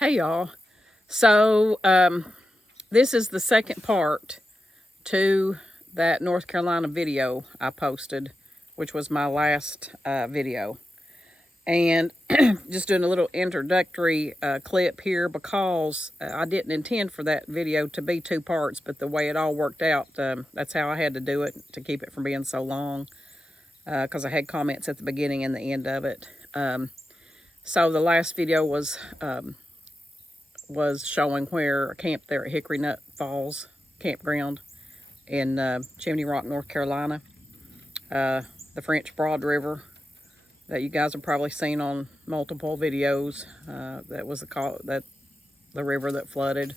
Hey y'all. So this is the second part to that North Carolina video I posted, which was my last video. And just doing a little introductory clip here because I didn't intend for that video to be two parts, but the way it all worked out, that's how I had to do it to keep it from being so long, because I had comments at the beginning and the end of it. So the last video was showing where I camped there at Hickory Nut Falls Campground in Chimney Rock, North Carolina. The French Broad River that you guys have probably seen on multiple videos. That was the river that flooded,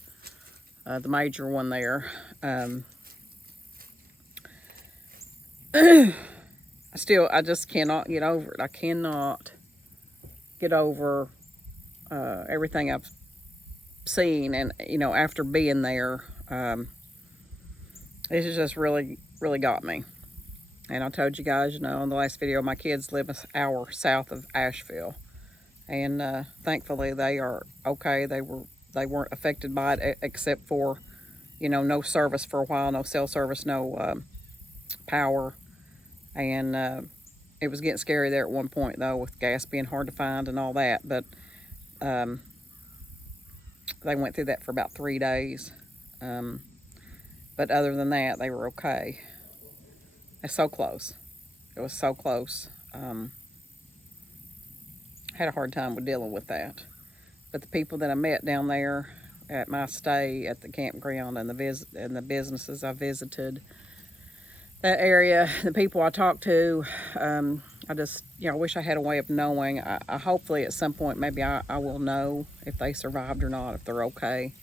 the major one there. I just cannot get over it. I cannot get over everything I've seen, and after being there, this has just really got me. And I told you guys, in the last video, my kids live an hour south of Asheville, and thankfully they are okay. They weren't affected by it, except for no service for a while, no cell service, no power, and it was getting scary there at one point though, with gas being hard to find and all that. But they went through that for about 3 days. But other than that, they were okay. It's so close. It was so close. Had a hard time with dealing with that. But the people that I met down there at my stay at the campground and the businesses I visited, that area, the people I talked to, I just, I wish I had a way of knowing. I hopefully at some point maybe I will know if they survived or not, if they're okay.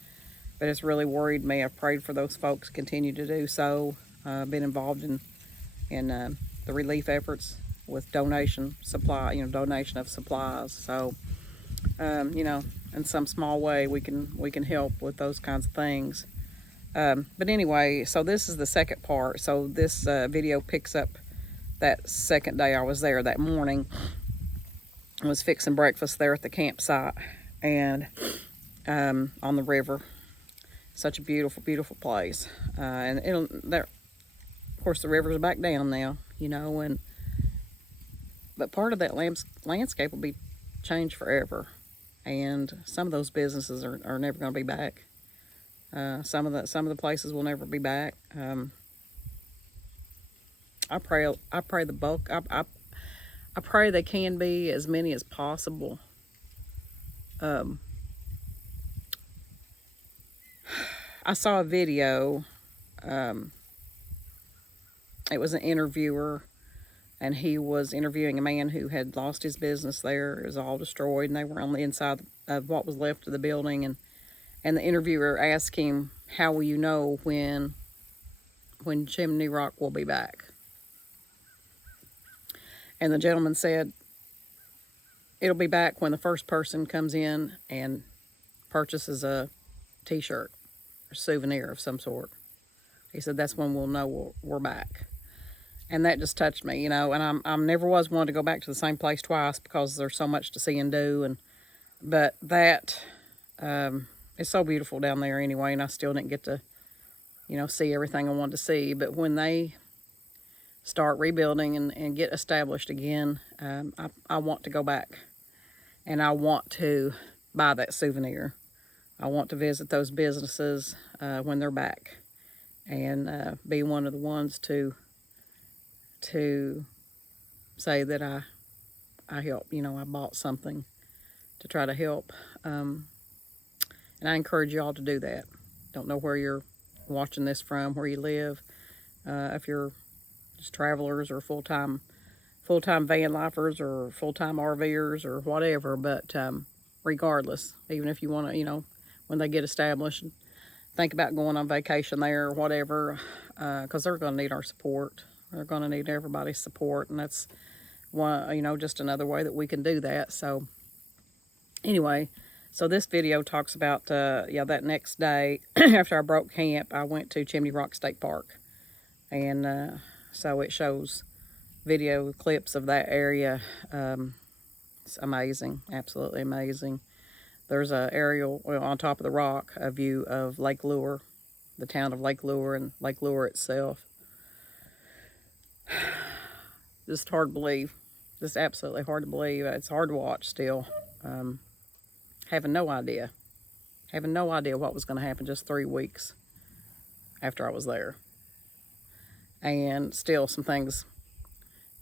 But it's really worried me. I've prayed for those folks, continue to do so. Been involved in the relief efforts with donation of supplies. So, in some small way we can help with those kinds of things. But anyway, so this is the second part. So this video picks up that second day I was there. That morning I was fixing breakfast there at the campsite and on the river. Such a beautiful place. And of course the river's back down now, but part of that landscape will be changed forever. And some of those businesses are never going to be back. Some of the places will never be back. I pray the bulk. I pray they can be as many as possible. I saw a video. It was an interviewer, and he was interviewing a man who had lost his business there. It was all destroyed, and they were on the inside of what was left of the building. And the interviewer asked him, "How will you know when Chimney Rock will be back?" And the gentleman said, "It'll be back when the first person comes in and purchases a t-shirt or souvenir of some sort." He said, "That's when we'll know we're back." And that just touched me, and I'm never was one to go back to the same place twice because there's so much to see and do. But that, it's so beautiful down there anyway, and I still didn't get to, see everything I wanted to see. But when they start rebuilding and get established again, I want to go back, and I want to buy that souvenir. I want to visit those businesses when they're back, and be one of the ones to say that I helped. I bought something to try to help. And I encourage you all to do that. Don't know where you're watching this from, where you live, if you're just travelers or full-time van lifers or full-time RVers or whatever. But regardless, even if you want to, when they get established, think about going on vacation there or whatever, because they're going to need our support. They're going to need everybody's support, and that's one, just another way that we can do that. So anyway, so this video talks about, that next day after I broke camp, I went to Chimney Rock State Park. And so it shows video clips of that area. It's amazing, absolutely amazing. there's a aerial, well, on top of the rock, a view of Lake Lure, the town of Lake Lure and Lake Lure itself. Just hard to believe. Just absolutely hard to believe. It's hard to watch still. Having no idea what was going to happen just 3 weeks after I was there. And still some things,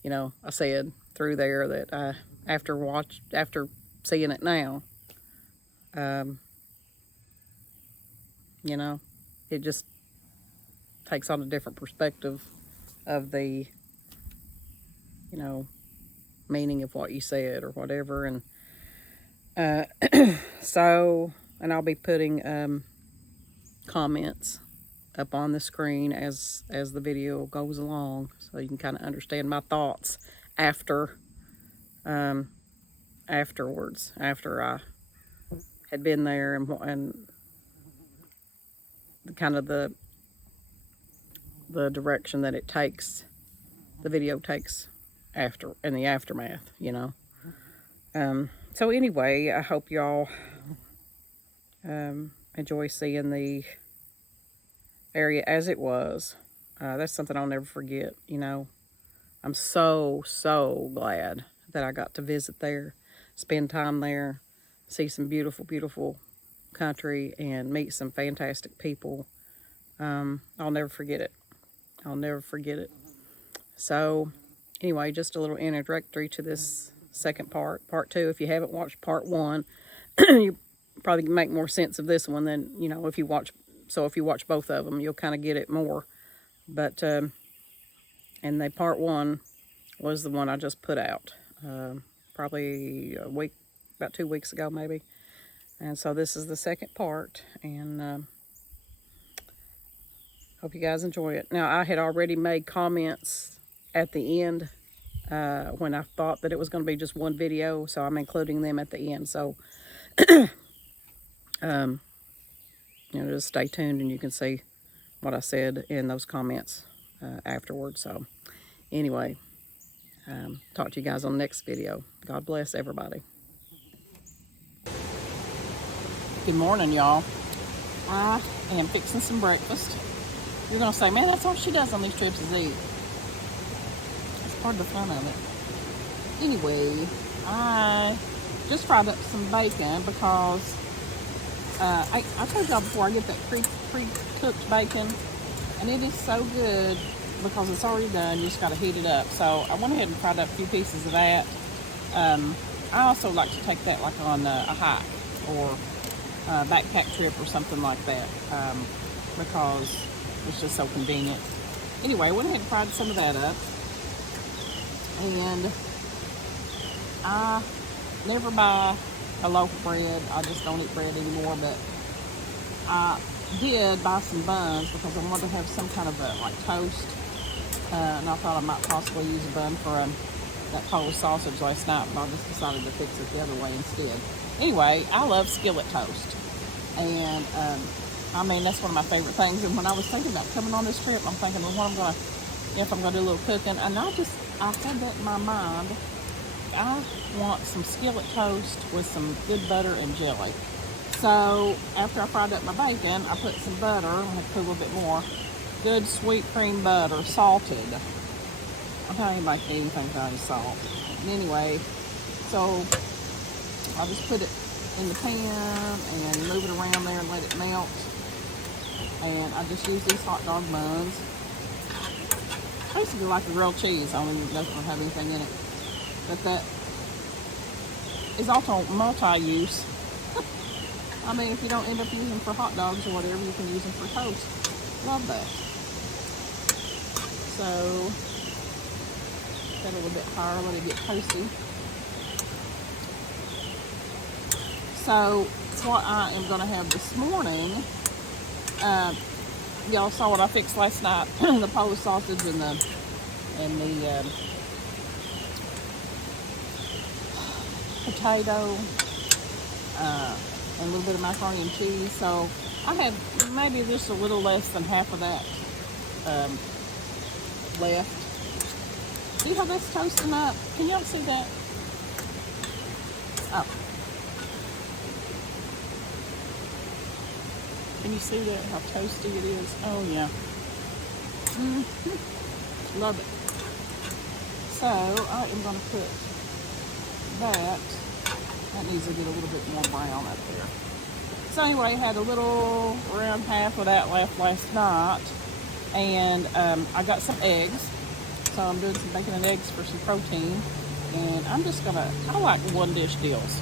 you know, I said through there that I, after seeing it now, you know, it just takes on a different perspective of the, you know, meaning of what you said or whatever. And so, and I'll be putting comments up on the screen as the video goes along, so you can kind of understand my thoughts after afterwards, after I had been there, and the kind of the direction that it takes, the video takes after, in the aftermath, you know. So anyway, I hope y'all enjoy seeing the area as it was. That's something I'll never forget, you know. I'm so glad that I got to visit there, spend time there, see some beautiful, beautiful country, and meet some fantastic people. I'll never forget it. I'll never forget it. So anyway, just a little introductory to this second part. Part 2, if you haven't watched part 1, you probably make more sense of this one than, you know, if you watch. So if you watch both of them, you'll kind of get it more. But, and the part 1 was the one I just put out, probably a week, about 2 weeks ago maybe. And so this is the second part, and hope you guys enjoy it. Now, I had already made comments at the end when I thought that it was going to be just one video, so I'm including them at the end. So, you know, just stay tuned and you can see what I said in those comments afterwards. So anyway, talk to you guys on the next video. God bless everybody. Good morning, y'all. I am fixing some breakfast. You're going to say, man, that's all she does on these trips is eat. It's part of the fun of it. Anyway, I just fried up some bacon because I told y'all before, I get that pre-cooked bacon, and it is so good because it's already done. You just got to heat it up. So I went ahead and fried up a few pieces of that. I also like to take that like on a hike or a backpack trip or something like that, because it's just so convenient. Anyway, I went ahead and fried some of that up, and I never buy a loaf of bread. I just don't eat bread anymore, but I did buy some buns because I wanted to have some kind of a like toast, and I thought I might possibly use a bun for that Polish sausage last night, but I just decided to fix it the other way instead. Anyway, I love skillet toast, and I mean, that's one of my favorite things. And when I was thinking about coming on this trip, I'm thinking, well, what I'm gonna, if I'm gonna do a little cooking, and I had that in my mind. I want some skillet toast with some good butter and jelly. So after I fried up my bacon, I put some butter. I had to put a little bit more. Good sweet cream butter, salted. I'm not anybody can eat anything without any salt. And anyway, so I'll just put it in the pan and move it around there and let it melt. And I just use these hot dog buns. Basically like a grilled cheese, only it doesn't have anything in it. But that is also multi-use. I mean, if you don't end up using them for hot dogs or whatever, you can use them for toast. Love that. So, set it a little bit higher, let it get toasty. So, what I am going to have this morning, y'all saw what I fixed last night, the Polish sausage and the potato, and a little bit of macaroni and cheese. So I had maybe just a little less than half of that left. See how that's toasting up? Can y'all see that? Oh. Can you see that, how toasty it is? Oh yeah. Love it. So I am going to put that needs to get a little bit more brown up there. So anyway, I had a little around half of that left last night, and I got some eggs. So I'm doing some bacon and eggs for some protein, and I'm just gonna, I like one dish deals.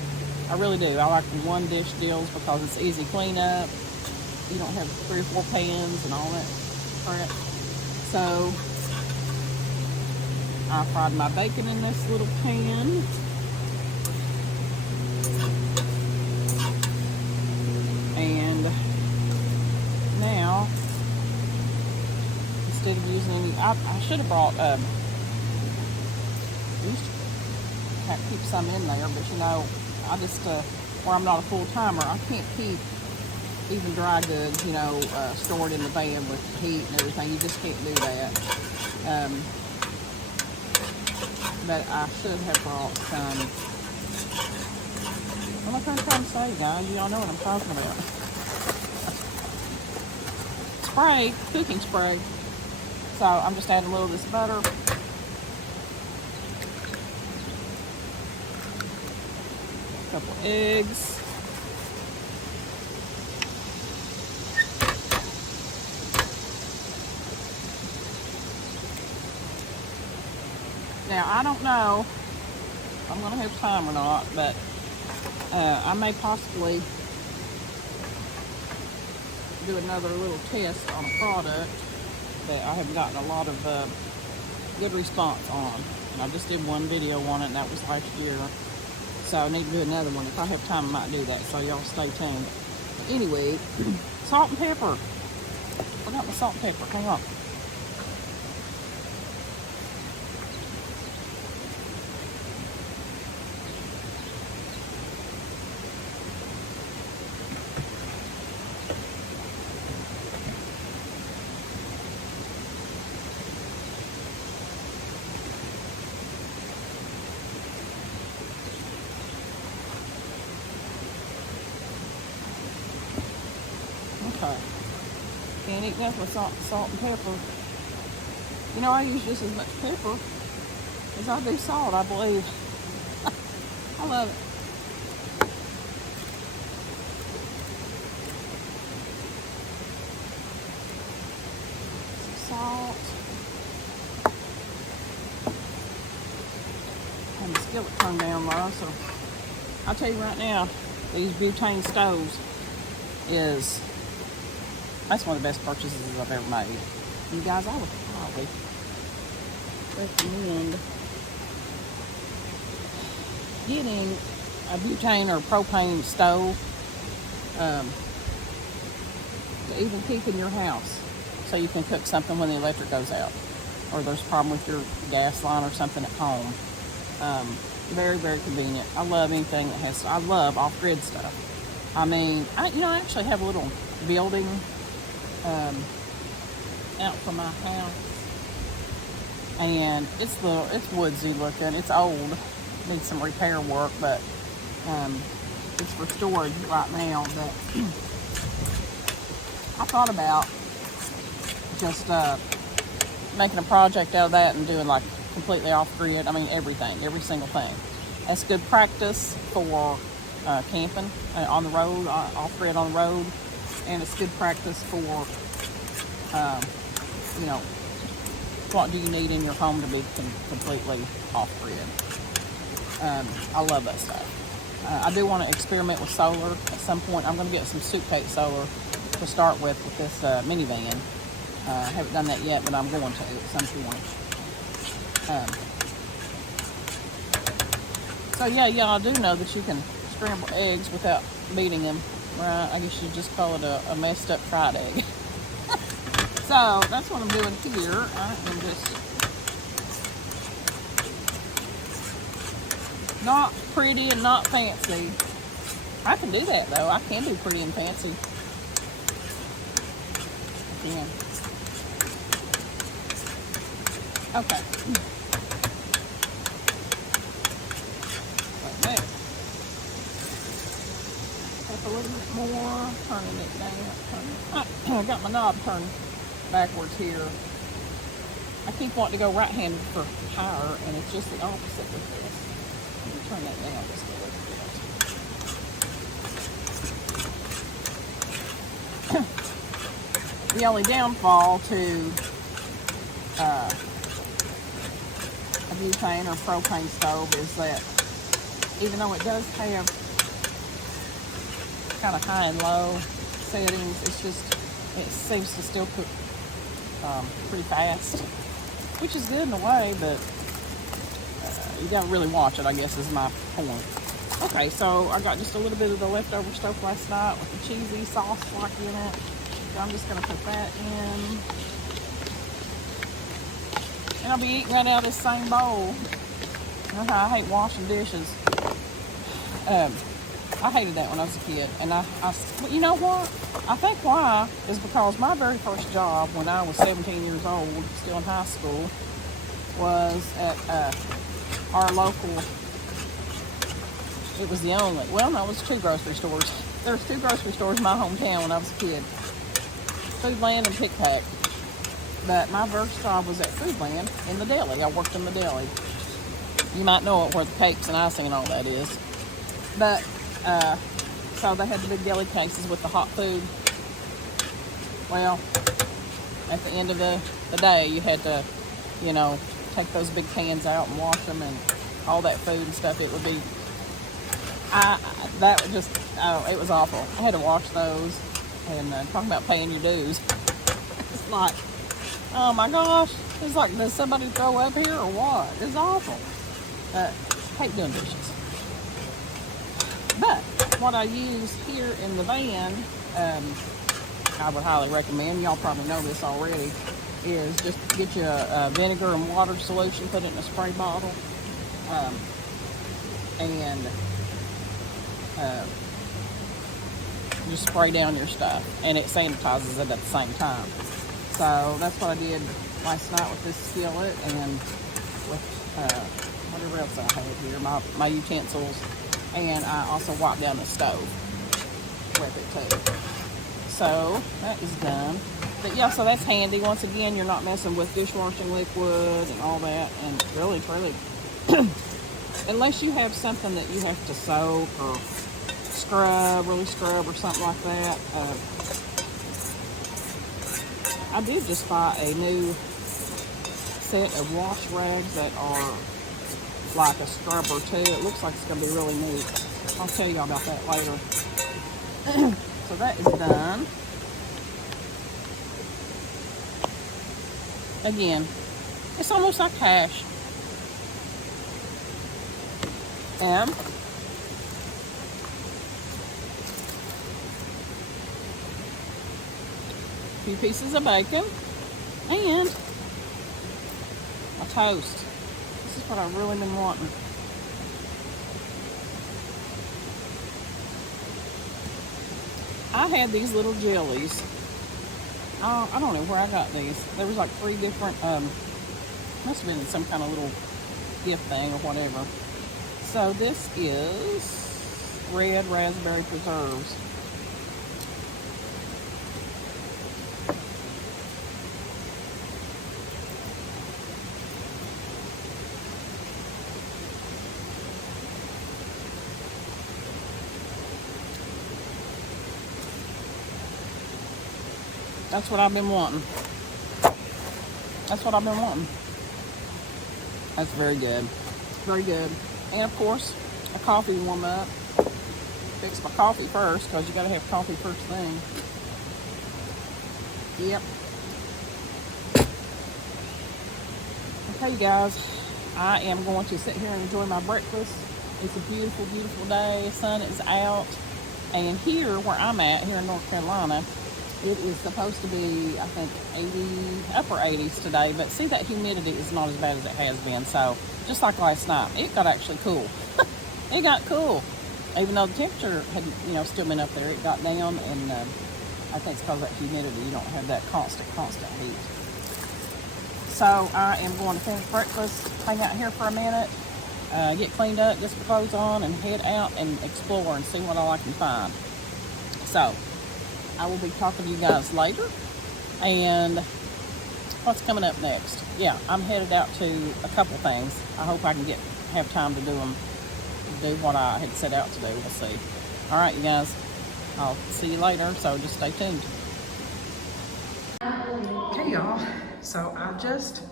I really do. I like one dish deals because it's easy cleanup. You don't have 3 or 4 pans and all that crap. So I fried my bacon in this little pan. And now, instead of using any, I should have brought, used to keep some in there, but you know, I just, where I'm not a full-timer, I can't keep even dry goods, you know, stored in the van with heat and everything. You just can't do that. But I should have brought some. What am I trying to say, guys? Y'all know what I'm talking about. Spray, cooking spray. So I'm just adding a little of this butter. A couple eggs. Now, I don't know if I'm going to have time or not, but I may possibly do another little test on a product that I have gotten a lot of good response on. And I just did one video on it, and that was last year. So I need to do another one. If I have time, I might do that, so y'all stay tuned. But anyway, salt and pepper. Forgot my salt and pepper. Hang on. Okay. Can't eat nothing with salt and pepper. You know, I use just as much pepper as I do salt, I believe. I love it. Some salt. And the skillet turned down low, so I'll tell you right now, these butane stoves that's one of the best purchases I've ever made. You guys, I would probably recommend getting a butane or propane stove to even keep in your house so you can cook something when the electric goes out or there's a problem with your gas line or something at home. Very, very convenient. I love anything that has, I love off-grid stuff. I mean, I actually have a little building out from my house, and it's woodsy looking. It's old, needs some repair work, but it's for storage right now. But I thought about just making a project out of that and doing like completely off-grid. I mean, everything, every single thing. That's good practice for camping on the road, off-grid on the road, and it's good practice for, you know, what do you need in your home to be completely off-grid. I love that stuff. I do want to experiment with solar at some point. I'm going to get some suitcase solar to start with this minivan. I haven't done that yet, but I'm going to at some point. So yeah, y'all do know that you can scramble eggs without beating them, right? I guess you just call it a messed up fried egg. So that's what I'm doing here. I am just not pretty and not fancy. I can do that though. I can do pretty and fancy. Yeah. Okay. Like that. up a little bit more, turning it down. I got my knob turned backwards here. I keep wanting to go right-handed for higher, and it's just the opposite with this. Let me turn that down just a little bit. The only downfall to a butane or propane stove is that even though it does have kind of high and low settings, it seems to still cook pretty fast, which is good in a way, but you gotta really watch it, I guess, is my point. Okay, so I got just a little bit of the leftover stuff last night with the cheesy sauce like in it. So I'm just gonna put that in. And I'll be eating right out of this same bowl. I hate washing dishes. I hated that when I was a kid. And well, you know what? I think why is because my very first job when I was 17 years old, still in high school, was at our local, it was the only, well, no, it was 2 grocery stores. There was 2 grocery stores in my hometown when I was a kid. Foodland and Pick Pack. But my first job was at Foodland in the deli. I worked in the deli. You might know it where the cakes and icing and all that is. But, so they had the big deli cases with the hot food. Well, at the end of the day, you had to, you know, take those big cans out and wash them and all that food and stuff. It would be, that would just, oh, it was awful. I had to wash those and talking about paying your dues. It's like, oh my gosh, it's like, does somebody throw up here or what? It's awful. Hate doing dishes. But what I use here in the van, I would highly recommend, y'all probably know this already, is just get you a vinegar and water solution, put it in a spray bottle, and just spray down your stuff, and it sanitizes it at the same time. So that's what I did last night with this skillet and with whatever else I have here, my utensils, and I also wiped down the stove with it too. So that is done. But yeah, so that's handy. Once again, you're not messing with dishwashing liquid and all that, and really, truly, unless you have something that you have to soak or really scrub or something like that. I did just buy a new set of wash rags that are like a scrubber too. It looks like it's going to be really neat. I'll tell you about that later. So that is done. Again, it's almost like hash. And a few pieces of bacon and a toast. This is what I've really been wanting. I had these little jellies. I don't know where I got these. There was like 3 different, must have been some kind of little gift thing or whatever. So this is red raspberry preserves. That's what I've been wanting. That's what I've been wanting. That's very good. Very good. And of course, a coffee warm up. Fix my coffee first, because you got to have coffee first thing. Yep. Okay, you guys. I am going to sit here and enjoy my breakfast. It's a beautiful, beautiful day. The sun is out. And here, where I'm at, here in North Carolina, it is supposed to be, I think, 80, upper 80s today, but see, that humidity is not as bad as it has been. So just like last night, it got actually cool. It got cool. Even though the temperature had, you know, still been up there, it got down, and I think it's because of that humidity. You don't have that constant heat. So I am going to finish breakfast, hang out here for a minute, get cleaned up, get some clothes on, and head out and explore and see what all I can find. So I will be talking to you guys later. And what's coming up next? Yeah, I'm headed out to a couple things. I hope I can have time to do what I had set out to do. We'll see. All right, you guys. I'll see you later, so just stay tuned. Okay, y'all. So I just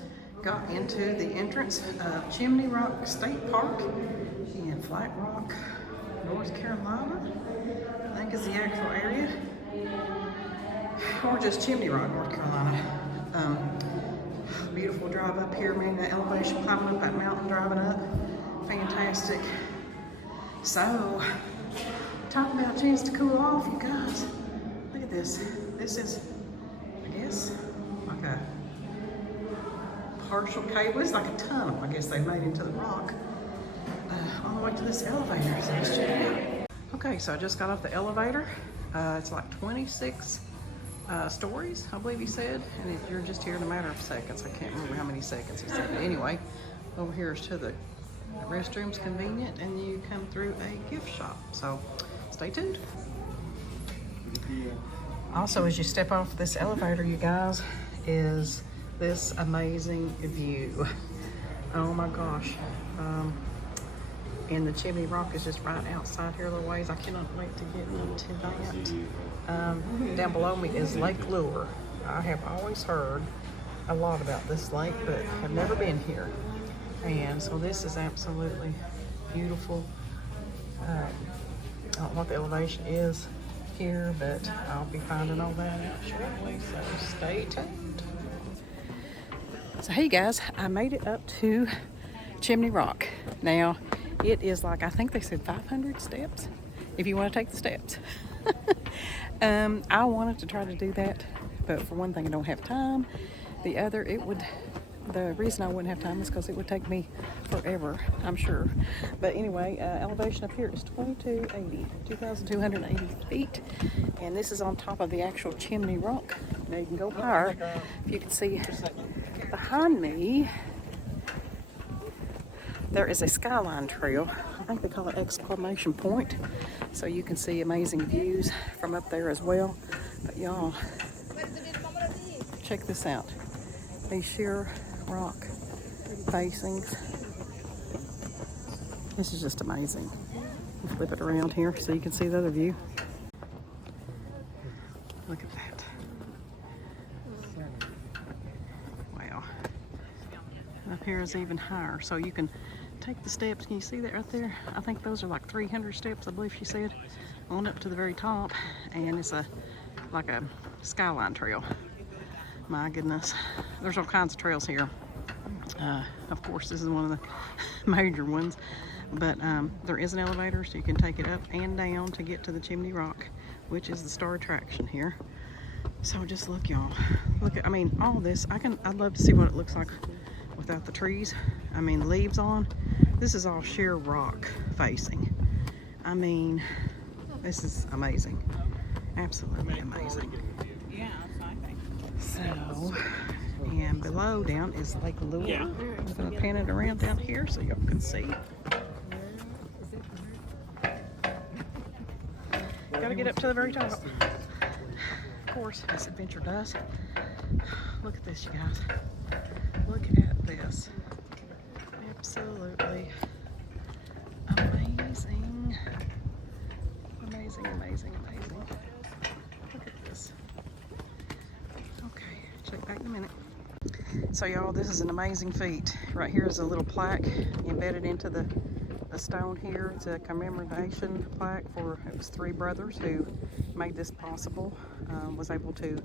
got into the entrance of Chimney Rock State Park in Flat Rock, North Carolina. I think is the actual area. Or just Chimney Rock, North Carolina. Beautiful drive up here, man. That elevation, climbing up that mountain, driving up. Fantastic. So, talk about a chance to cool off, you guys. Look at this. This is, I guess, like a partial cable. It's like a tunnel, I guess they made into the rock. On the way to this elevator, so let's check it out. Okay, so I just got off the elevator. It's like 26 stories, I believe he said. And if you're just here in a matter of seconds, I can't remember how many seconds he said. But anyway, over here is to the restroom's convenient, and you come through a gift shop. So stay tuned. Also, as you step off this elevator, you guys, is this amazing view. Oh my gosh. And the Chimney Rock is just right outside here a little ways. I cannot wait to get into that. Down below me is Lake Lure. I have always heard a lot about this lake, but have never been here. And so this is absolutely beautiful. I don't know what the elevation is here, but I'll be finding all that out shortly, so stay tuned. So hey guys, I made it up to Chimney Rock. Now, it is like, I think they said 500 steps, if you want to take the steps. I wanted to try to do that, but for one thing, I don't have time. The other, the reason I wouldn't have time is because it would take me forever, I'm sure. But anyway, elevation up here is 2,280 feet. And this is on top of the actual Chimney Rock. Now you can go higher. If you can see behind me, there is a skyline trail. I think they call it exclamation point. So you can see amazing views from up there as well. But y'all, check this out. These sheer rock facings. This is just amazing. We'll flip it around here so you can see the other view. Look at that. Wow. Up here is even higher, so you can take the steps. Can you see that right there? I think those are like 300 steps, I believe she said, on up to the very top, and it's like a skyline trail. My goodness, there's all kinds of trails here. Of course, this is one of the major ones, but there is an elevator, so you can take it up and down to get to the Chimney Rock, which is the star attraction here. So just look, y'all. Look at, I mean, all this. I'd love to see what it looks like without the trees. I mean, leaves on. This is all sheer rock facing. I mean, this is amazing. Absolutely amazing. So, and below down is Lake Lure. I'm going to pan it around down here so y'all can see. Got to get up to the very top. Of course, this adventure does. Look at this, you guys. Look at this. Absolutely amazing. Amazing, amazing, amazing. Look at this. Okay, check back in a minute. So y'all, this is an amazing feat. Right here is a little plaque embedded into the stone here. It's a commemoration plaque for, it was 3 brothers who made this possible. Was able to,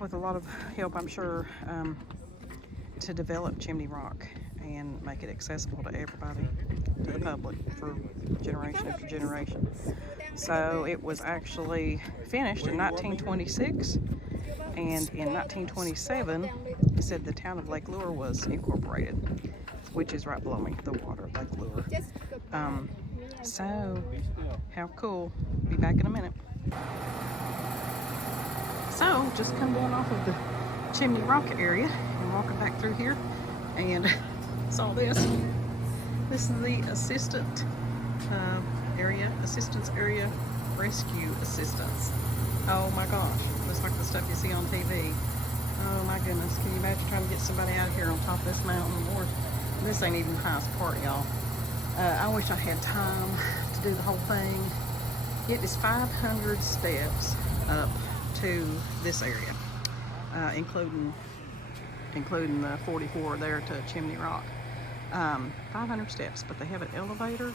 with a lot of help, I'm sure, to develop Chimney Rock and make it accessible to everybody, to the public, for generation after generation. So it was actually finished in 1926, and in 1927, it said the town of Lake Lure was incorporated, which is right below me, the water of Lake Lure. So, how cool. Be back in a minute. So, just come down off of the Chimney Rock area and walking back through here, and saw this. This is the assistance area rescue assistance. Oh my gosh, looks like the stuff you see on TV. Oh my goodness, can you imagine trying to get somebody out of here on top of this mountain? Lord, this ain't even the highest part, y'all. I wish I had time to do the whole thing. It is 500 steps up to this area, including the 44 there to Chimney Rock. 500 steps, but they have an elevator.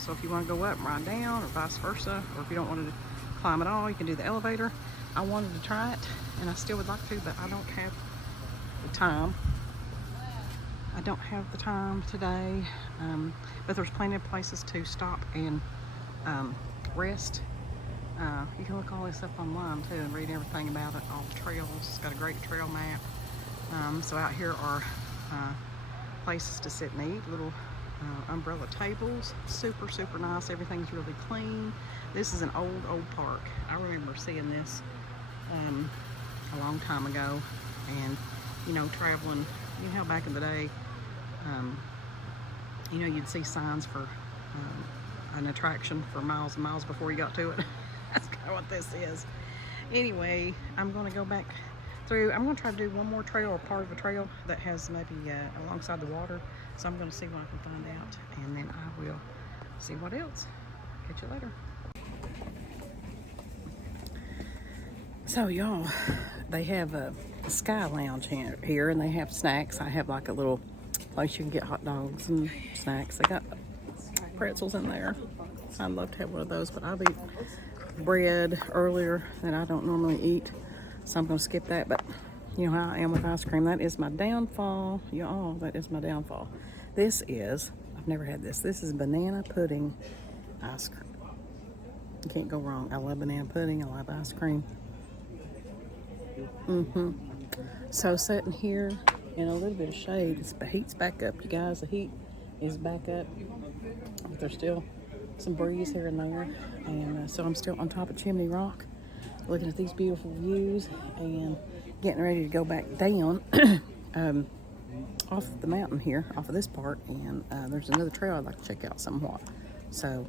So if you want to go up and ride down, or vice versa, or if you don't want to climb at all, you can do the elevator. I wanted to try it, and I still would like to, but I don't have the time. I don't have the time today, but there's plenty of places to stop and rest. You can look all this up online too and read everything about it, all the trails. It's got a great trail map. So out here are places to sit and eat, little umbrella tables, super nice. Everything's really clean. This is an old park. I remember seeing this a long time ago, and you know, traveling, you know how back in the day, you know, you'd see signs for an attraction for miles and miles before you got to it. That's kind of what this is. Anyway, I'm going to go back through. I'm going to try to do one more trail, or part of a trail that has maybe alongside the water. So I'm going to see what I can find out, and then I will see what else. Catch you later. So y'all, they have a Sky Lounge here, and they have snacks. I have like a little place you can get hot dogs and snacks. They got pretzels in there. I'd love to have one of those, but I've eaten bread earlier that I don't normally eat, so I'm going to skip that. But you know how I am with ice cream. That is my downfall, y'all. That is my downfall. This is, I've never had this. This is banana pudding ice cream. You can't go wrong. I love banana pudding. I love ice cream. So sitting here in a little bit of shade. The heat's back up, you guys. The heat is back up. But there's still some breeze here and there. And so I'm still on top of Chimney Rock, looking at these beautiful views and getting ready to go back down off the mountain here, off of this part. And there's another trail I'd like to check out somewhat. So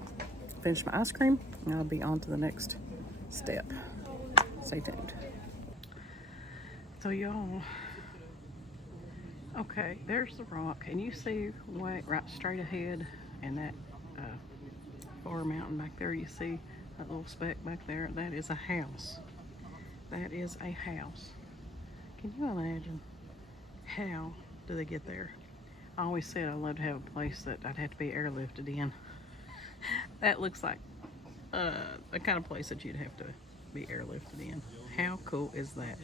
finish my ice cream and I'll be on to the next step. Stay tuned. So y'all, okay, there's the rock, and you see right straight ahead, and that far mountain back there, you see that little speck back there? That is a house. That is a house. Can you imagine how do they get there? I always said I'd love to have a place that I'd have to be airlifted in. That looks like a kind of place that you'd have to be airlifted in. How cool is that?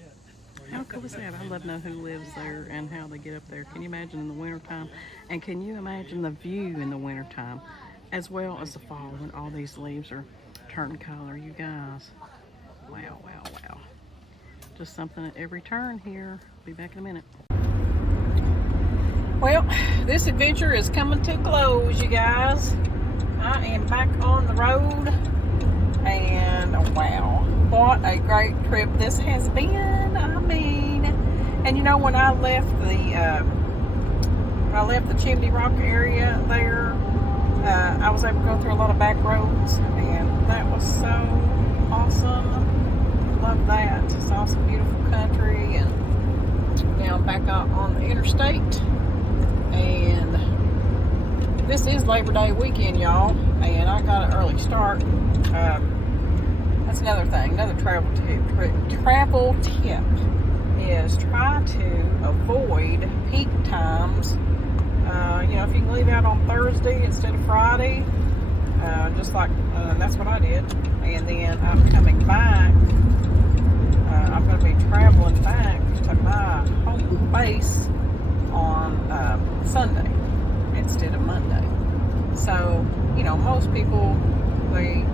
How cool is that? I'd love to know who lives there and how they get up there. Can you imagine in the wintertime? And can you imagine the view in the wintertime, as well as the fall when all these leaves are turning color? You guys, wow, wow, wow. Just something at every turn here. Be back in a minute. Well, this adventure is coming to a close, you guys. I am back on the road, and wow, what a great trip this has been. I mean, and you know, when I left the Chimney Rock area there, I was able to go through a lot of back roads, and that was so awesome. Love that. Saw some beautiful country, and now I'm back out on the interstate. And this is Labor Day weekend, y'all, and I got an early start. That's another thing, another travel tip is try to avoid peak times. You know, if you can leave out on Thursday instead of Friday, just like that's what I did. And then I'm coming back. I'm going to be traveling back to my home base on Sunday instead of Monday. So, you know, most people, they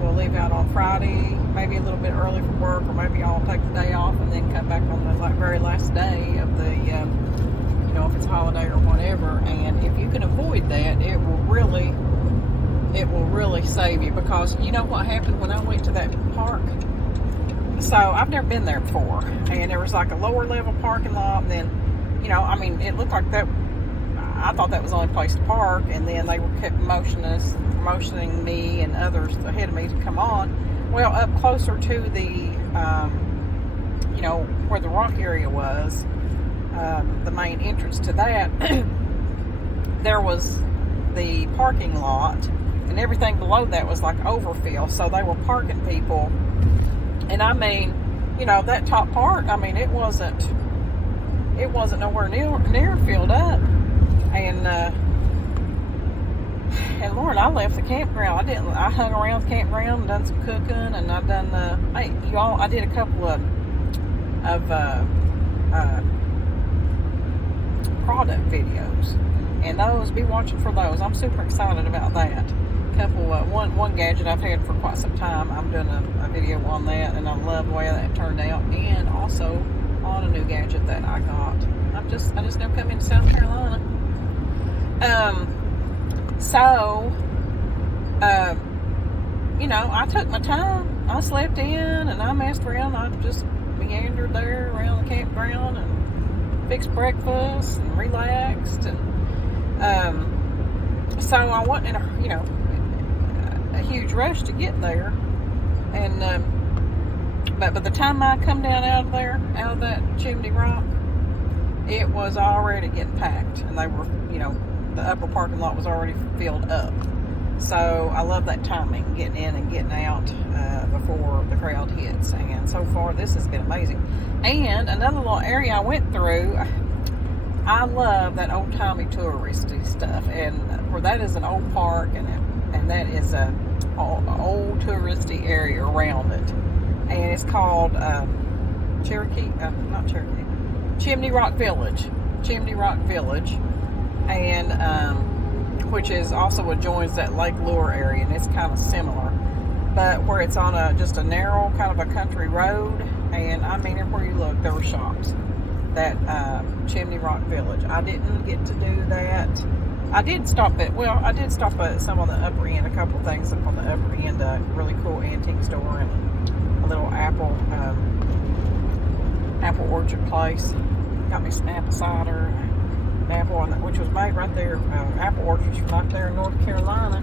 will leave out on Friday, maybe a little bit early for work, or maybe I'll take the day off and then come back on the very last day of the, you know, if it's a holiday or whatever. And if you can avoid that, it will really save you, because you know what happened when I went to that park? So I've never been there before, and there was like a lower level parking lot, and then, you know, I mean, it looked like that. I thought that was the only place to park, and then they were kept motioning me and others ahead of me to come on. Well, up closer to the, where the rock area was, the main entrance to that, there was the parking lot, and everything below that was like overfill, so they were parking people. And I mean, that top part, I mean, it wasn't nowhere near filled up. And Lord, I left the campground. I hung around the campground and done some cooking, and I've done I did a couple of product videos, and those, be watching for those. I'm super excited about that. One gadget I've had for quite some time, I'm doing a video on that, and I love the way that turned out. And also on a new gadget that I got. I just now come into South Carolina. I took my time. I slept in and I messed around. I just meandered there around the campground and fixed breakfast and relaxed. And so I wasn't in a huge rush to get there. And but by the time I come down out of that Chimney Rock, it was already getting packed, and they were, the upper parking lot was already filled up. So I love that timing, getting in and getting out before the crowd hits. And so far, this has been amazing. And another little area I went through, I love that old-timey touristy stuff. And where that is an old park, and that is a old touristy area around it. And it's called Chimney Rock Village. Chimney Rock Village. And which is also adjoins that Lake Lure area, and it's kind of similar, but where it's on just a narrow kind of a country road. And I mean, everywhere you look, there were shops. That Chimney Rock Village. I didn't get to do that. I did stop at some on the upper end, a couple things up on the upper end, a really cool antique store and a little apple orchard place. Got me some apple cider, apple, which was made right there, apple orchards from right there in North Carolina.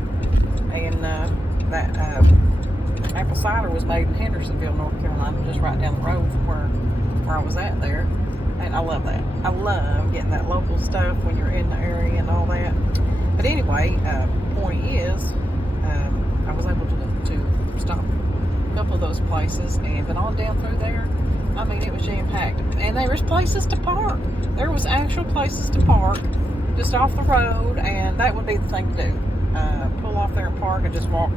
And that apple cider was made in Hendersonville, North Carolina, just right down the road from where I was at there. And I love that. I love getting that local stuff when you're in the area and all that. But anyway, point is, I was able to stop a couple of those places, and but on down through there, I mean, it was jam-packed. And there was places to park. There was actual places to park just off the road, and that would be the thing to do. Pull off there and park and just walk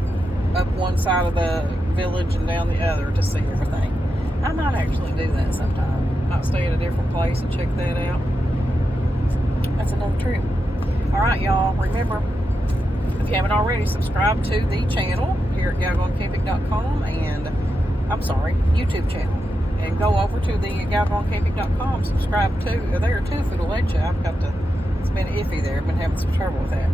up one side of the village and down the other to see everything. I might actually do that sometime. Might stay at a different place and check that out. That's another trip. Alright, y'all, remember, if you haven't already, subscribe to the channel here at galgoncamping.com, and YouTube channel. And go over to the galgoncamping.com, subscribe to there too if it'll let you. It's been iffy there. I've been having some trouble with that.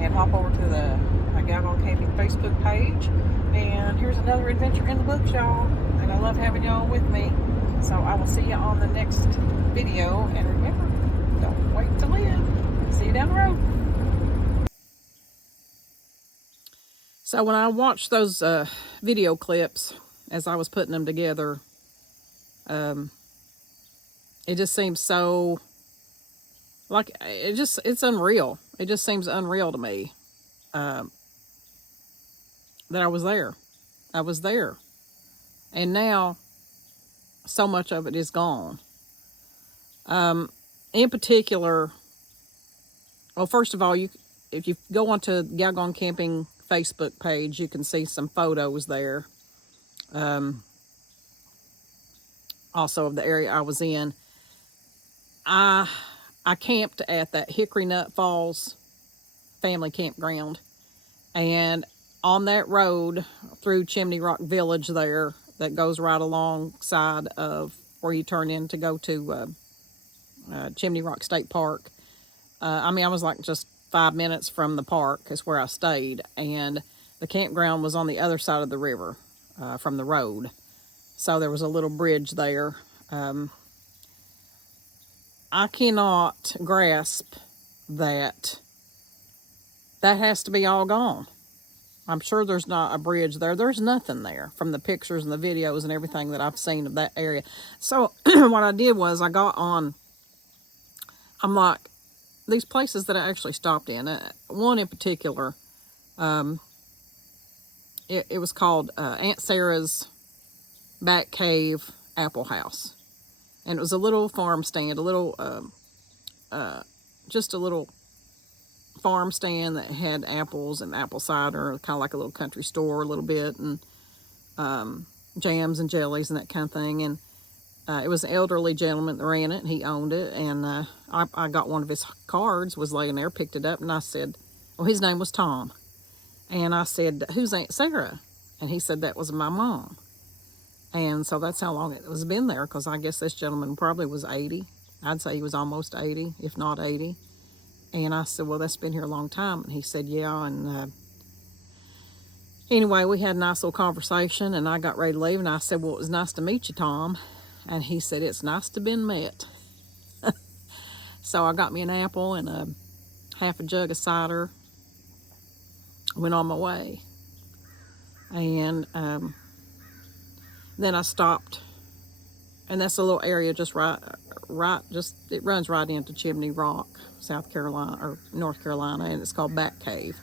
And hop over to the Galgon Camping Facebook page. And here's another adventure in the books, y'all. And I love having y'all with me. So I will see you on the next video. And remember, don't wait to live. See you down the road. So when I watched those video clips as I was putting them together, it just seems so, like, it's unreal. It just seems unreal to me, that I was there. And now, so much of it is gone. In particular, well, first of all, if you go onto Galgon Camping Facebook page, you can see some photos there. Also of the area I was in. I camped at that Hickory Nut Falls family campground, and on that road through Chimney Rock Village there, that goes right alongside of where you turn in to go to Chimney Rock State Park. I was like just 5 minutes from the park is where I stayed, and the campground was on the other side of the river from the road. So there was a little bridge there. I cannot grasp that has to be all gone. I'm sure there's not a bridge there. There's nothing there from the pictures and the videos and everything that I've seen of that area. So what I did was I got on, I'm like, these places that I actually stopped in, one in particular, it was called Aunt Sarah's Back Cave Apple House. And it was a little farm stand, a little, just a little farm stand that had apples and apple cider, kind of like a little country store a little bit, and jams and jellies and that kind of thing. And it was an elderly gentleman that ran it, and he owned it. And I got one of his cards, was laying there, picked it up, and I said, well, his name was Tom. And I said, who's Aunt Sarah? And he said, that was my mom. And so that's how long it was been there, because I guess this gentleman probably was 80. I'd say he was almost 80, if not 80. And I said, well, that's been here a long time. And he said, yeah. And anyway, we had a nice little conversation, and I got ready to leave. And I said, well, it was nice to meet you, Tom. And he said, it's nice to been met. So I got me an apple and half a jug of cider, went on my way. And then I stopped, and that's a little area just it runs right into Chimney Rock, South Carolina, or North Carolina, and it's called Back Cave.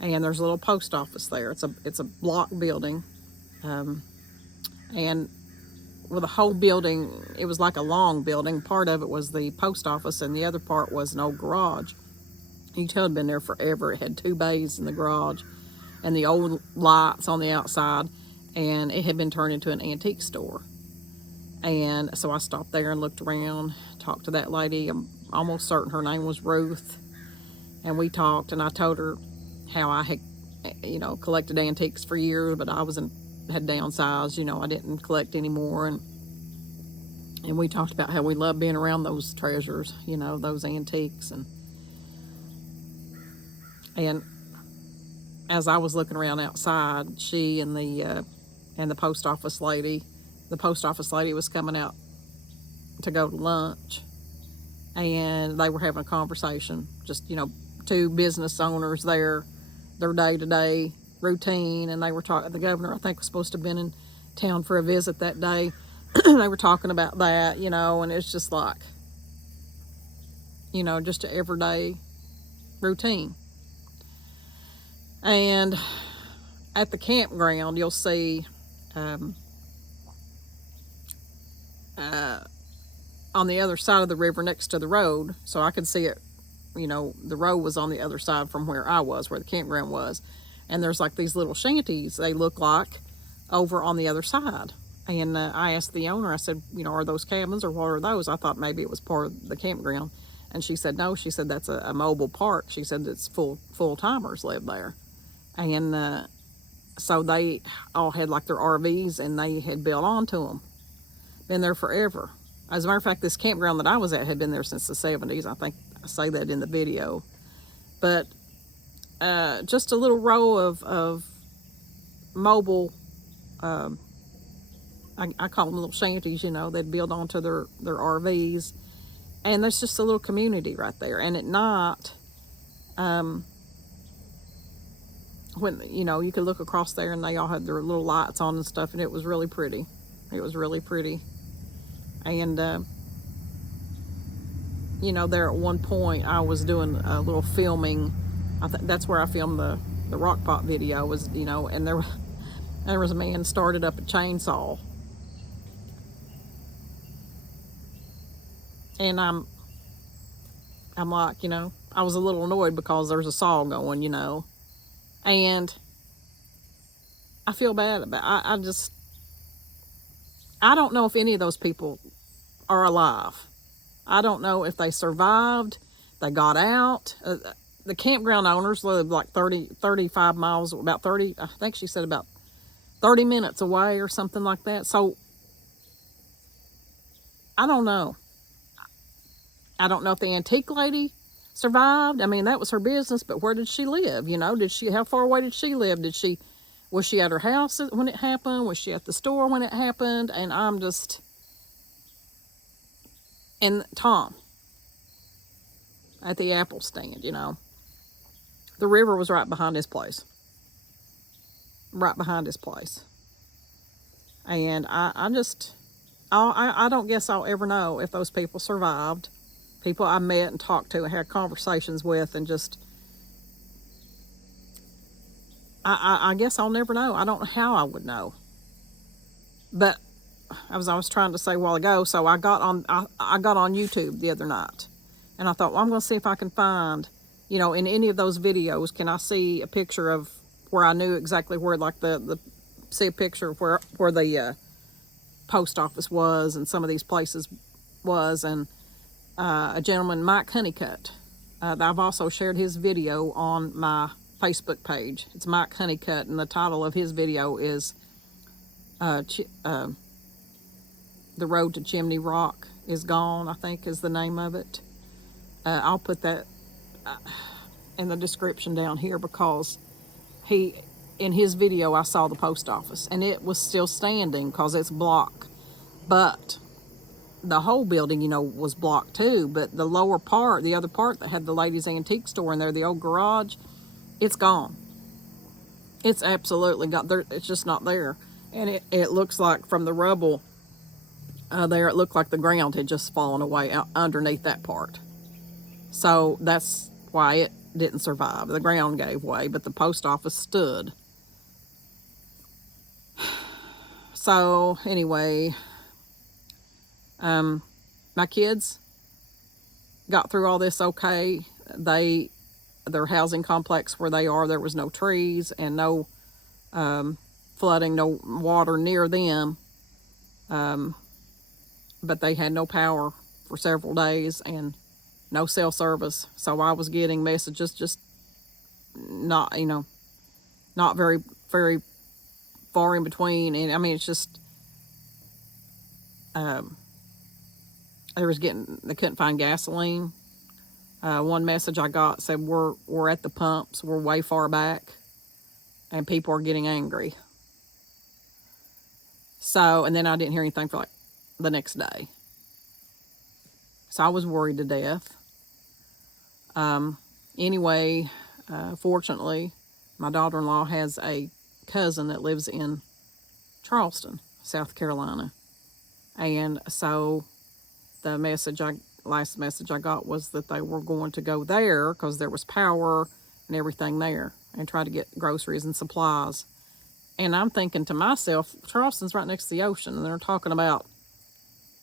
And there's a little post office there. It's a block building, and with the whole building, it was like a long building. Part of it was the post office, and the other part was an old garage. You could tell it had been there forever. It had 2 bays in the garage, and the old lights on the outside, and it had been turned into an antique store. And so I stopped there and looked around, talked to that lady. I'm almost certain her name was Ruth. And we talked, and I told her how I had, collected antiques for years, but I had downsized, I didn't collect anymore. And we talked about how we loved being around those treasures, those antiques. And as I was looking around outside, she and the post office lady was coming out to go to lunch, and they were having a conversation, just 2 business owners there, their day-to-day routine. And they were talking, the governor, I think, was supposed to have been in town for a visit that day. They were talking about that, and it's just like, just an everyday routine. And at the campground, you'll see on the other side of the river next to the road, so I could see it, the road was on the other side from where I was, where the campground was. And there's like these little shanties, they look like, over on the other side. And I asked the owner, I said, are those cabins, or what are those? I thought maybe it was part of the campground. And she said, no, she said, that's a mobile park. She said it's full-timers live there. And so they all had like their RVs, and they had built onto them. Been there forever. As a matter of fact, this campground that I was at had been there since the 70s. I think I say that in the video. But just a little row of mobile, I call them little shanties, they'd build onto their RVs. And there's just a little community right there. And at night, when, you could look across there, and they all had their little lights on and stuff, and it was really pretty. It was really pretty. And, there at one point, I was doing a little filming. I think that's where I filmed the rock pot video, was, and there was a man started up a chainsaw. And I'm like, I was a little annoyed because there's a saw going, and I feel bad about it. I don't know if any of those people are alive. I don't know if they survived, they got out. The campground owners live like 35 miles, about 30, I think she said about 30 minutes away or something like that. So, I don't know. I don't know if the antique lady survived. I mean, that was her business, but where did she live? How far away did she live? Was she at her house when it happened? Was she at the store when it happened? And and Tom, at the apple stand, you know. The river was right behind his place. Right behind his place. And I don't guess I'll ever know if those people survived. People I met and talked to and had conversations with, and just, I guess I'll never know. I don't know how I would know. But as I was trying to say a while ago, so I got on YouTube the other night, and I thought, well, I'm going to see if I can find, you know, in any of those videos, can I see a picture of where I knew exactly where, like see a picture of where the post office was and some of these places was. And a gentleman, Mike Huneycutt, I've also shared his video on my Facebook page. It's Mike Huneycutt, and the title of his video is The Road to Chimney Rock is Gone, I think is the name of it. I'll put that in the description down here, because in his video I saw the post office and it was still standing because it's blocked, but the whole building, you know, was blocked too. But the lower part, the other part that had the ladies' antique store in there, the old garage, it's gone. It's absolutely gone. It's just not there. And it looks like from the rubble there, it looked like the ground had just fallen away out underneath that part. So that's why it didn't survive. The ground gave way, but the post office stood. So anyway, my kids got through all this okay. Their housing complex where they are, there was no trees and no flooding, no water near them. But they had no power for several days and no cell service. So I was getting messages just not, you know, not very, very far in between. And I mean, it's just, they couldn't find gasoline. One message I got said, we're at the pumps, we're way far back, and people are getting angry. So, and then I didn't hear anything for like the next day. So I was worried to death. Anyway, fortunately, my daughter-in-law has a cousin that lives in Charleston, South Carolina. And so the last message I got was that they were going to go there because there was power and everything there, and try to get groceries and supplies. And I'm thinking to myself, Charleston's right next to the ocean, and they're talking about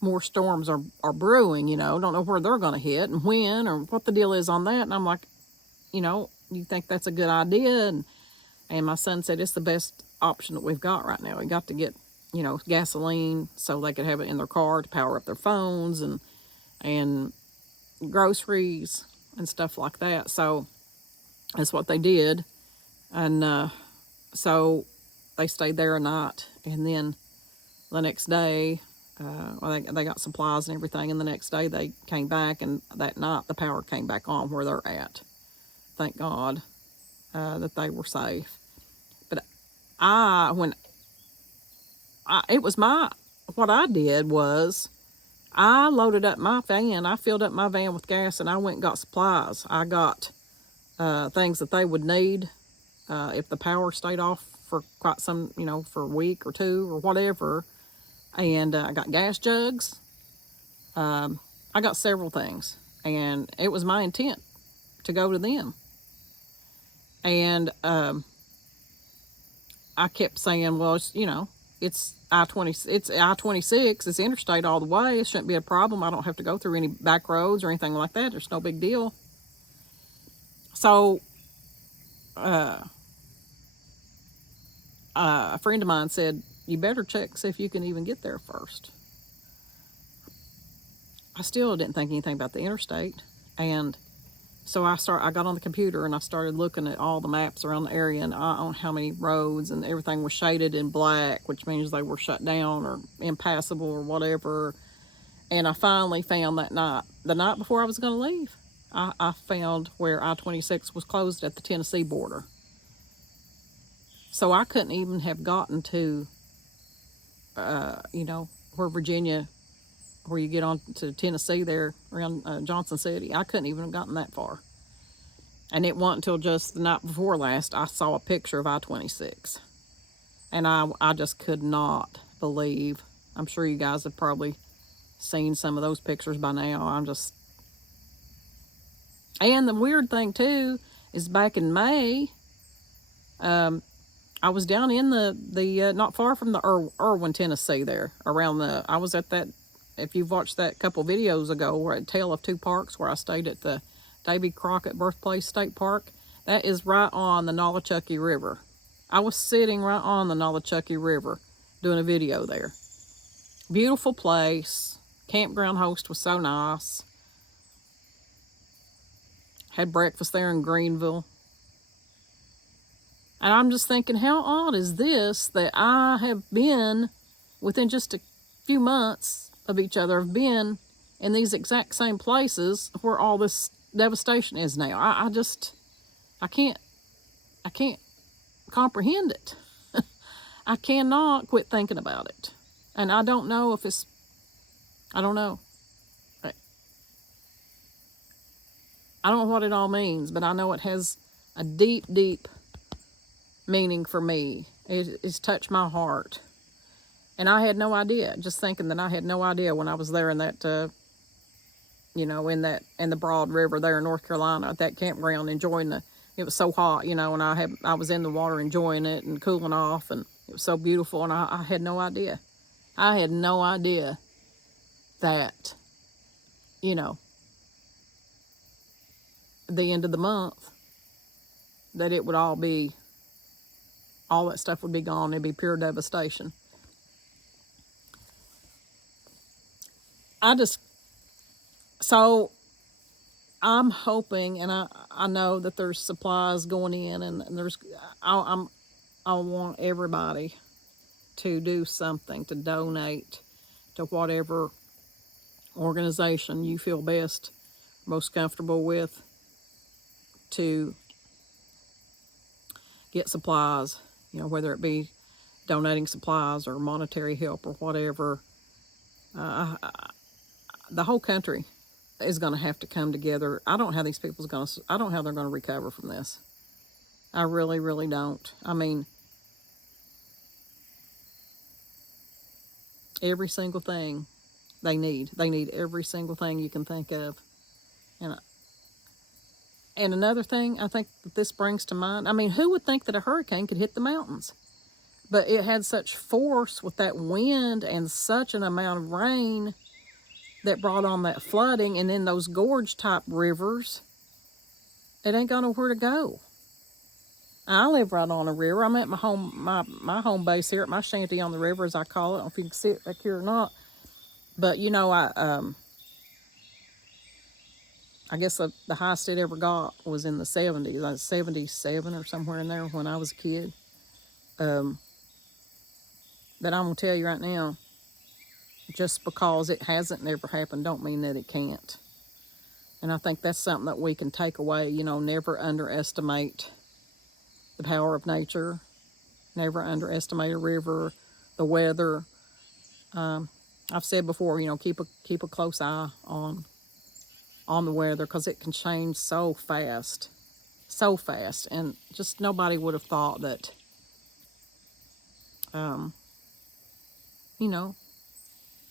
more storms are brewing, you know, don't know where they're going to hit and when or what the deal is on that. And I'm like, you know, you think that's a good idea? And my son said it's the best option that we've got right now. We got to get, you know, gasoline so they could have it in their car to power up their phones, and groceries and stuff like that. So that's what they did. And so they stayed there a night, and then the next day, they got supplies and everything, and the next day they came back, and that night the power came back on where they're at. Thank God that they were safe. But what I did was I loaded up my van. I filled up my van with gas, and I went and got supplies. I got things that they would need if the power stayed off for quite some, you know, for a week or two or whatever. And I got gas jugs. I got several things, and it was my intent to go to them. And I kept saying, well, it's I-26, it's interstate all the way. It shouldn't be a problem. I don't have to go through any back roads or anything like that. There's no big deal. So a friend of mine said, you better check, see if you can even get there first. I still didn't think anything about the interstate. And so I got on the computer and I started looking at all the maps around the area, and on how many roads, and everything was shaded in black, which means they were shut down or impassable or whatever. And I finally found that night, the night before I was going to leave, I found where I-26 was closed at the Tennessee border. So I couldn't even have gotten to, where Virginia where you get on to Tennessee there around Johnson City. I couldn't even have gotten that far. And it wasn't until just the night before last I saw a picture of I-26. And I just could not believe. I'm sure you guys have probably seen some of those pictures by now. And the weird thing too is back in May, I was down in the not far from the Irwin, Tennessee there, I was at that, if you've watched that couple videos ago, where at Tale of Two Parks, where I stayed at the Davy Crockett Birthplace State Park. That is right on the Nolichucky River. I was sitting right on the Nolichucky River doing a video there. Beautiful place. Campground host was so nice. Had breakfast there in Greenville. And I'm just thinking, how odd is this that I have been, within just a few months of each other, have been in these exact same places where all this devastation is now. I can't comprehend it. I cannot quit thinking about it. And I don't know if I don't know. I don't know what it all means, but I know it has a deep, deep meaning for me. It's touched my heart. And I had no idea, just thinking that I had no idea when I was there in that, in the Broad River there in North Carolina at that campground, enjoying it was so hot, and I was in the water enjoying it and cooling off, and it was so beautiful, and I had no idea. I had no idea that, the end of the month, that it would all that stuff would be gone. It'd be pure devastation. So I'm hoping, and I know that there's supplies going in, and I want everybody to do something, to donate to whatever organization you feel most comfortable with, to get supplies, whether it be donating supplies or monetary help or whatever. The whole country is going to have to come together. I don't know how I don't know how they're going to recover from this. I really, really don't. I mean, every single thing they need every single thing you can think of. And another thing I think that this brings to mind, I mean, who would think that a hurricane could hit the mountains? But it had such force with that wind and such an amount of rain that brought on that flooding, and then those gorge type rivers, it ain't got nowhere to go. I live right on a river. I'm at my home base here at my shanty on the river, as I call it. I don't know if you can see it back here or not. But I guess the highest it ever got was in the 70s. I was 77 or somewhere in there when I was a kid. But I'm going to tell you right now, just because it hasn't never happened don't mean that it can't. And I think that's something that we can take away, never underestimate the power of nature, never underestimate a river, the weather. I've said before, keep a close eye on the weather, because it can change so fast, and just nobody would have thought that,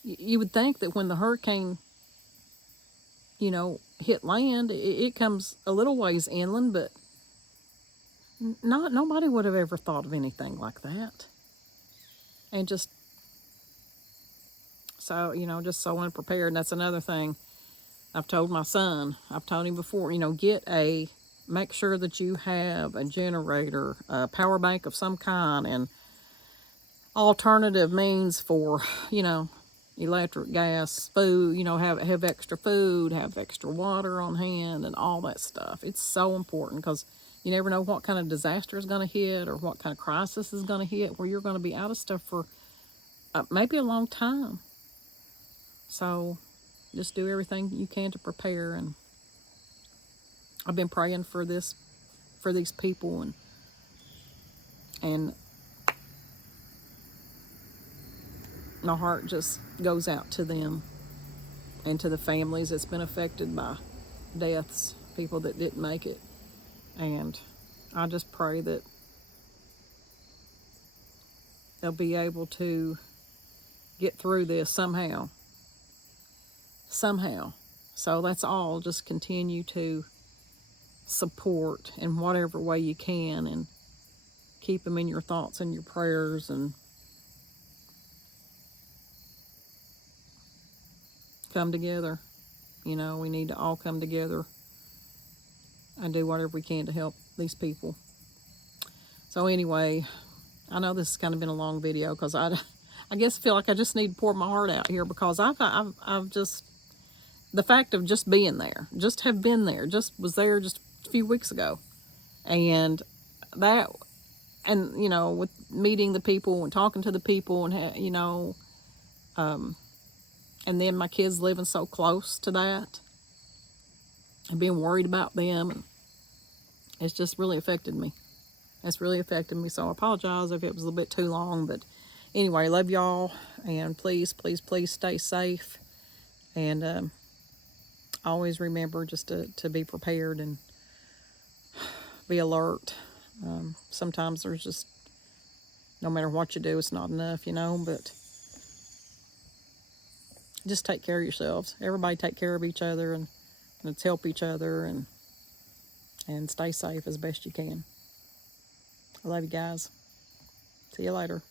you would think that when the hurricane, hit land, it comes a little ways inland, but nobody would have ever thought of anything like that. And just so, just so unprepared. And that's another thing I've told my son. I've told him before, make sure that you have a generator, a power bank of some kind, and alternative means for, electric, gas, food, have extra food, have extra water on hand, and all that stuff. It's so important, because you never know what kind of disaster is going to hit, or what kind of crisis is going to hit, where you're going to be out of stuff for maybe a long time. So just do everything you can to prepare. And I've been praying for these people, and my heart just goes out to them. and to the families that's been affected by deaths, people that didn't make it. And I just pray that they'll be able to get through this somehow. So that's all. Just continue to support in whatever way you can, and keep them in your thoughts and your prayers, and come together. You know, we need to all come together and do whatever we can to help these people. So anyway, I know this has kind of been a long video, because I guess feel like I just need to pour my heart out here, because I've just, the fact of just being there, just have been there, just was there just a few weeks ago, and that, and you know, with meeting the people and talking to the people, and you know, and then my kids living so close to that, and being worried about them, and it's just really affected me. It's really affected me, so I apologize if it was a little bit too long, but anyway, love y'all, and please, please, please stay safe, and always remember just to be prepared and be alert. Sometimes there's just, no matter what you do, it's not enough, you know, but just take care of yourselves. Everybody take care of each other, and let's help each other, and stay safe as best you can. I love you guys. See you later.